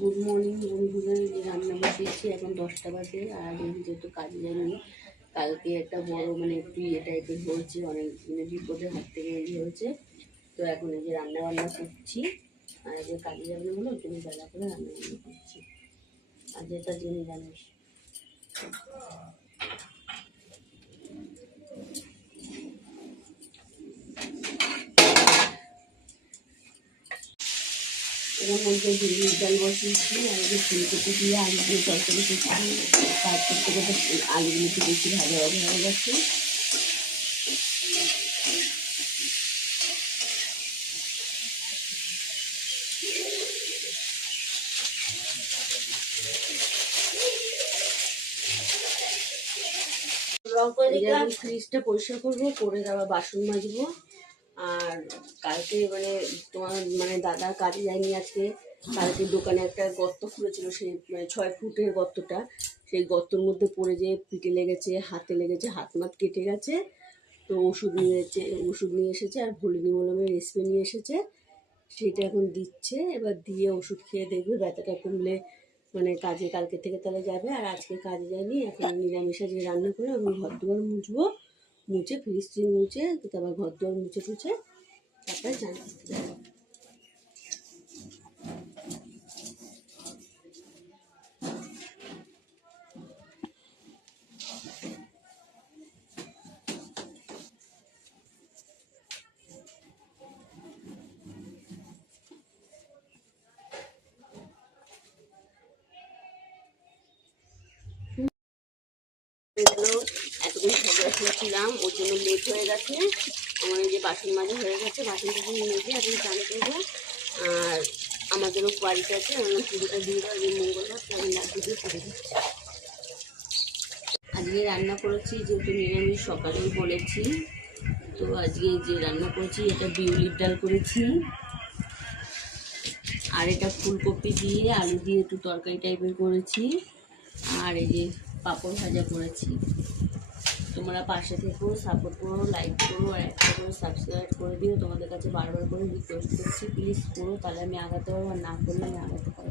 Good morning বন্ধুরা, রান্না বসিয়েছি। এখন 10টা বাজে। আর যেহেতু কাজে যায়নি, কালকে একটা বড় একটু টাইপের হয়েছে, অনেক বিপদের হাত থেকে হয়েছে। তো এখন এই যে রান্না বান্না করছি। আর যে কাজে যাবে বলে ওই জন্য বেলা করে রান্না বান্না করছি। আর যেটা জেনে জানিস এর মধ্যে ঝিঙে ডাল বসিয়েছি। আর যে ফুলকপি দিয়ে আলু দিয়ে তরকারি করছি। কাজ করতে করতে আলুগুলো একটু বেশি ভাজা ভাজা হয়ে গেছে। ফ্রিজটা পরিষ্কার করবো, করে আবার বাসন মাজবো। আর কালকে তোমার দাদা কাজে যায়নি আজকে। কালকে দোকানে একটা গর্ত খুলেছিল, সেই 6 ফুটের গর্তটা, সেই গর্তর মধ্যে পড়ে যেয়ে পিঠে লেগেছে, হাতে লেগেছে, হাত মাত কেটে গেছে। তো ওষুধ নিয়ে এসেছে আর ভলিনি মলমের স্প্রে নিয়ে এসেছে, সেটা এখন দিচ্ছে। এবার দিয়ে ওষুধ খেয়ে দেখবে ব্যথাটা কমলে কাজে কালকে থেকে তাহলে যাবে। আর আজকে কাজে যায়নি। এখন নিরামিষ আজকে রান্না করে আমি ঘর দুয়ার মুছবো, মুছে ফ্রিজ মুছে তারপর ঘর দুয়ার মুছে টুছে তারপরে চান করতে যাবো। এগুলো এতক্ষণ ঝগড়া শুনছিলাম, ওর জন্য লেট হয়ে গেছে। আমার এই যে বাসন মাজা হয়ে গেছে, বাসন টাসন মেজে এখন চান করবো। আর আমাদেরও বাড়িতে আছে, আমি পুজোটা দিয়ে দেবো। আজকে মঙ্গলবার, তাই না পুজো করে দিচ্ছি। আজকে রান্না করেছি, যেহেতু নিরামিষ সকালেই বলেছি, তো আজকে যে রান্না করেছি এটা বিউলির ডাল করেছি। আর এটা ফুলকপি দিয়ে আলু দিয়ে একটু তরকারি টাইপের করেছি। আর এই যে পাঁপড় ভাজা করেছি। তোমরা পাশে থেকেও সাপোর্ট করো, লাইক করো, আর একটা করে সাবস্ক্রাইব করে দিও। তোমাদের কাছে বারবার করে রিকোয়েস্ট করছি, প্লিজ করো, তাহলে আমি আগাতে পারবো। আর না করলে আমি আগাতে পারবো।